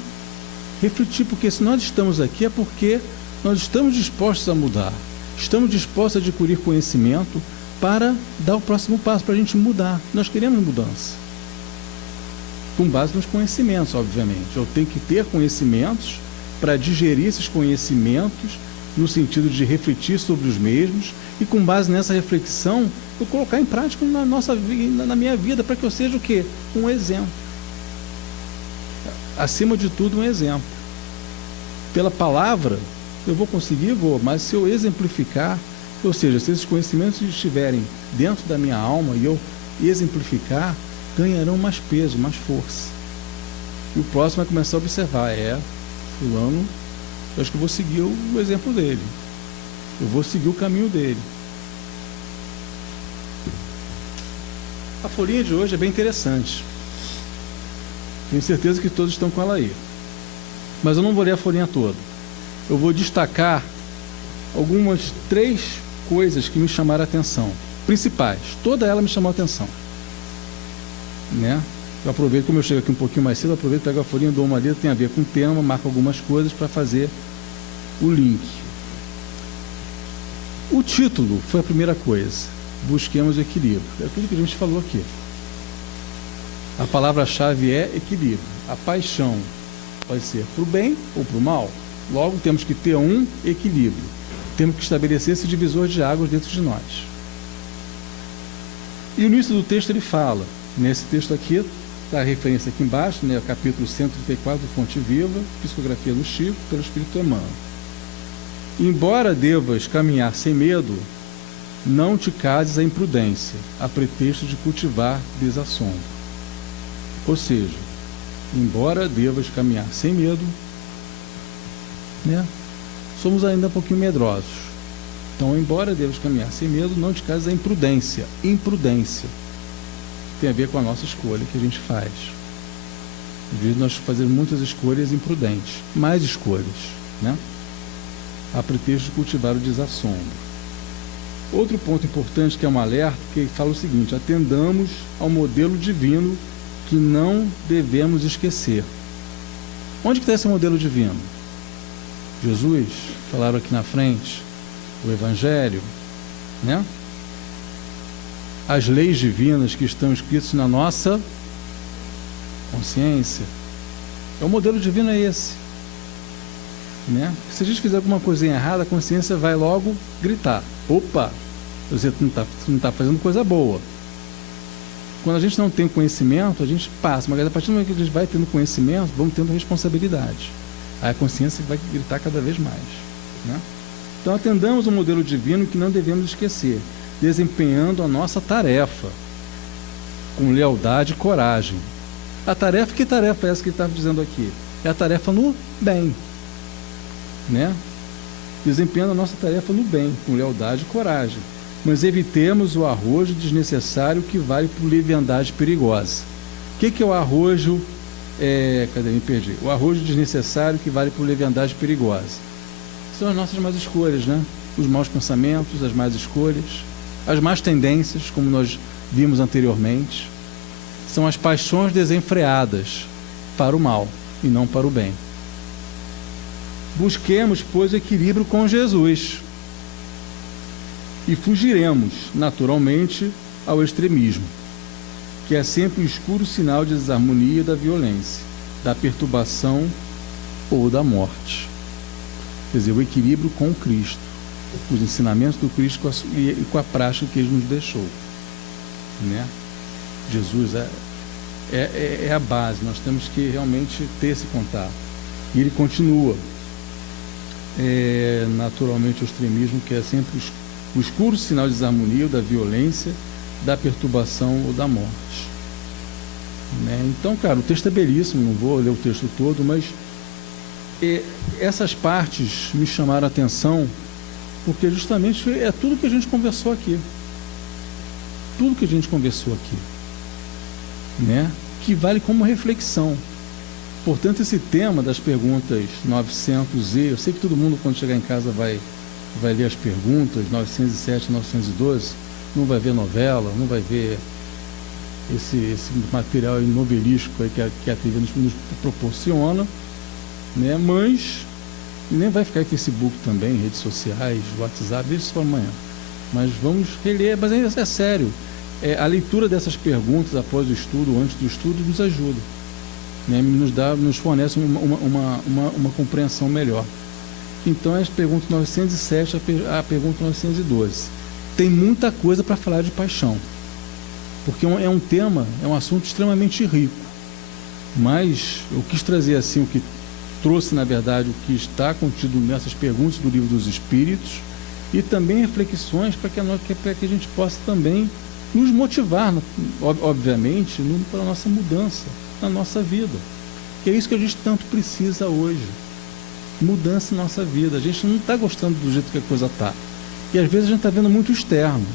refletir, porque se nós estamos aqui é porque nós estamos dispostos a mudar, estamos dispostos a adquirir conhecimento para dar o próximo passo, para a gente mudar. Nós queremos mudança, com base nos conhecimentos, obviamente. Eu tenho que ter conhecimentos para digerir esses conhecimentos, no sentido de refletir sobre os mesmos, e com base nessa reflexão, eu colocar em prática na minha vida, para que eu seja o quê? Um exemplo. Acima de tudo, um exemplo. Pela palavra, eu vou conseguir, mas se eu exemplificar, ou seja, se esses conhecimentos estiverem dentro da minha alma e eu exemplificar, ganharão mais peso, mais força. E o próximo vai começar a observar, fulano, eu acho que eu vou seguir o exemplo dele. Eu vou seguir o caminho dele. A folhinha de hoje é bem interessante. Tenho certeza que todos estão com ela aí. Mas eu não vou ler a folhinha toda. Eu vou destacar algumas 3 coisas que me chamaram a atenção. Principais. Toda ela me chamou a atenção. Né? Eu aproveito, como eu chego aqui um pouquinho mais cedo, eu aproveito, pego a folhinha, dou uma lida, tem a ver com o tema, marco algumas coisas para fazer o link. O título foi a primeira coisa. Busquemos o equilíbrio. É tudo que a gente falou aqui. A palavra-chave é equilíbrio. A paixão pode ser para o bem ou para o mal. Logo, temos que ter um equilíbrio. Temos que estabelecer esse divisor de águas dentro de nós. E no início do texto ele fala, nesse texto aqui, está a referência aqui embaixo, né, capítulo 134 do Fonte Viva, Psicografia do Chico, pelo Espírito Emmanuel. Embora devas caminhar sem medo, não te cases à imprudência, a pretexto de cultivar desassombro. Ou seja, embora devas caminhar sem medo, né, somos ainda um pouquinho medrosos. Então, embora devas caminhar sem medo, não te cases à imprudência. Imprudência tem a ver com a nossa escolha que a gente faz. Às vezes nós fazemos muitas escolhas imprudentes, mais escolhas, né? A pretexto de cultivar o desassombro. Outro ponto importante que é um alerta, que fala o seguinte: atendamos ao modelo divino que não devemos esquecer. Onde que está esse modelo divino? Jesus, falaram aqui na frente, o Evangelho, né? As leis divinas que estão escritas na nossa consciência. O modelo divino é esse, né? Se a gente fizer alguma coisinha errada, a consciência vai logo gritar: opa, você não está fazendo coisa boa. Quando a gente não tem conhecimento, a gente passa, mas a partir do momento que a gente vai tendo conhecimento, vamos tendo responsabilidade. Aí a consciência vai gritar cada vez mais, né? Então atendamos ao modelo divino que não devemos esquecer, desempenhando a nossa tarefa com lealdade e coragem. A tarefa, que tarefa é essa que ele está dizendo aqui? É a tarefa no bem, né? Desempenhando a nossa tarefa no bem, com lealdade e coragem. Mas evitemos o arrojo desnecessário que vale por leviandade perigosa. O que é o arrojo? Cadê? Me perdi. O arrojo desnecessário que vale por leviandade perigosa. São as nossas más escolhas, né? Os maus pensamentos, as más escolhas, as más tendências, como nós vimos anteriormente. São as paixões desenfreadas para o mal e não para o bem. Busquemos, pois, o equilíbrio com Jesus e fugiremos, naturalmente, ao extremismo, que é sempre o escuro sinal de desarmonia e da violência, da perturbação ou da morte. Quer dizer, o equilíbrio com Cristo, os ensinamentos do Cristo e com a prática que Ele nos deixou, né? Jesus é a base, nós temos que realmente ter esse contato. E Ele continua, naturalmente, o extremismo, que é sempre o escuro sinal de desarmonia, da violência, da perturbação ou da morte, né? Então, cara, o texto é belíssimo, não vou ler o texto todo, mas essas partes me chamaram a atenção, porque justamente é tudo que a gente conversou aqui. Tudo que a gente conversou aqui, né? Que vale como reflexão. Portanto, esse tema das perguntas 900E, eu sei que todo mundo, quando chegar em casa, vai ler as perguntas 907, 912, não vai ver novela, não vai ver esse material novelístico aí que a TV nos proporciona, né? Mas nem vai ficar em Facebook também, redes sociais, WhatsApp, deixa isso para amanhã. Mas vamos reler, mas é sério. A leitura dessas perguntas após o estudo, antes do estudo, nos ajuda, né? Nos fornece uma compreensão melhor. Então, as perguntas 907 a pergunta 912. Tem muita coisa para falar de paixão, porque é um tema, é um assunto extremamente rico. Mas eu quis trazer assim o que trouxe, na verdade, o que está contido nessas perguntas do Livro dos Espíritos, e também reflexões para que a gente possa também nos motivar, obviamente, para a nossa mudança, na nossa vida, que é isso que a gente tanto precisa hoje, mudança na nossa vida. A gente não está gostando do jeito que a coisa está. E às vezes a gente está vendo muito externo.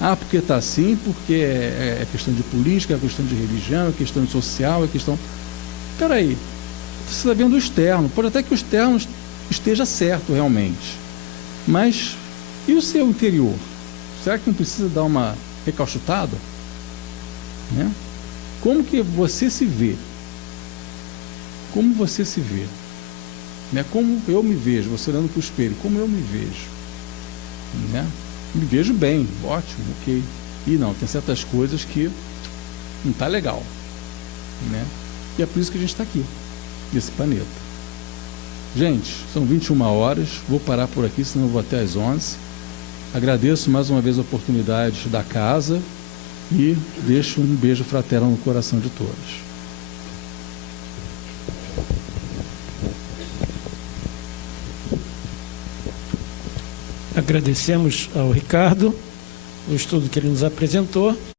Ah, porque está assim, porque é questão de política, é questão de religião, é questão social, é questão... Peraí, você está vendo o externo. Pode até que o externo esteja certo realmente. Mas e o seu interior? Será que não precisa dar uma recalchutada? Né? Como que você se vê? Como você se vê? Né? Como eu me vejo, você olhando para o espelho, como eu me vejo? Né? Me vejo bem, ótimo, ok. E não, tem certas coisas que não está legal. Né? E é por isso que a gente está aqui, nesse planeta. Gente, são 21 horas, vou parar por aqui, senão eu vou até às 11. Agradeço mais uma vez a oportunidade da casa e deixo um beijo fraterno no coração de todos. Agradecemos ao Ricardo o estudo que ele nos apresentou.